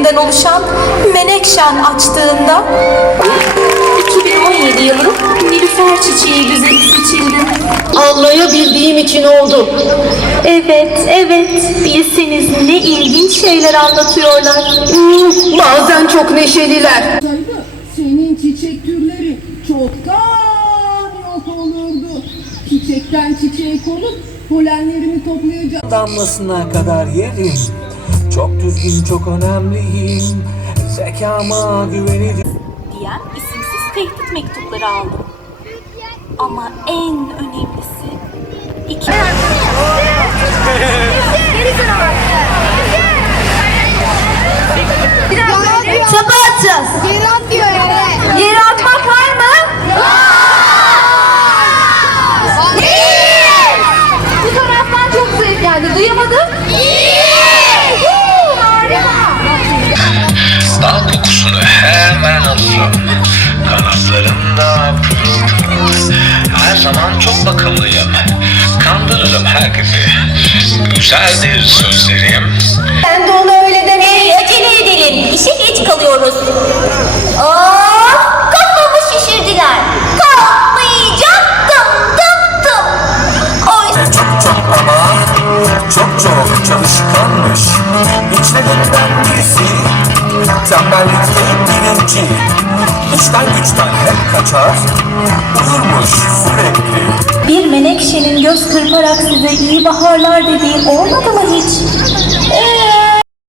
renklerinden oluşan Menekşen açtığında 2017 yılı Nilüfer çiçeği güzeli seçildi. Anlayabildiğim için oldu. Evet, evet. Bilseniz ne ilginç şeyler anlatıyorlar. Hmm, bazen çok neşeliler. Senin çiçek türleri çoktan yok olurdu. Çiçekten çiçeğe konup polenlerini toplayacak. Damlasına kadar yerim. Çok düzgün çok önemliyim Zekama güvenirim diyen isimsiz tehdit mektupları aldım. Ama en önemlisi iki... Çöpe atacağız. Geri at diyor yere. Yere atmak var mı? Değil. Bu taraftan çok zayıf geldi. Duyamadım. Hemen alırım. Kanatlarımda pırıl pırıl. Her zaman çok bakımlıyım. Kandırırım herkesi. Güzeldir sözlerim. Ben de ona öyle demeyi acele edelim. İşe geç kalıyoruz. Aa, kafamı şişirdiler. Kalkmayacaktım. Tıp tıp. Oy. Çok çok ama çok çok çalışkanmış İçlerinden birisi Tembellikte birinci İşten güçten hep kaçar Uyurmuş sürekli Bir menekşenin göz kırparak size iyi baharlar dediği olmadı mı hiç? Ee,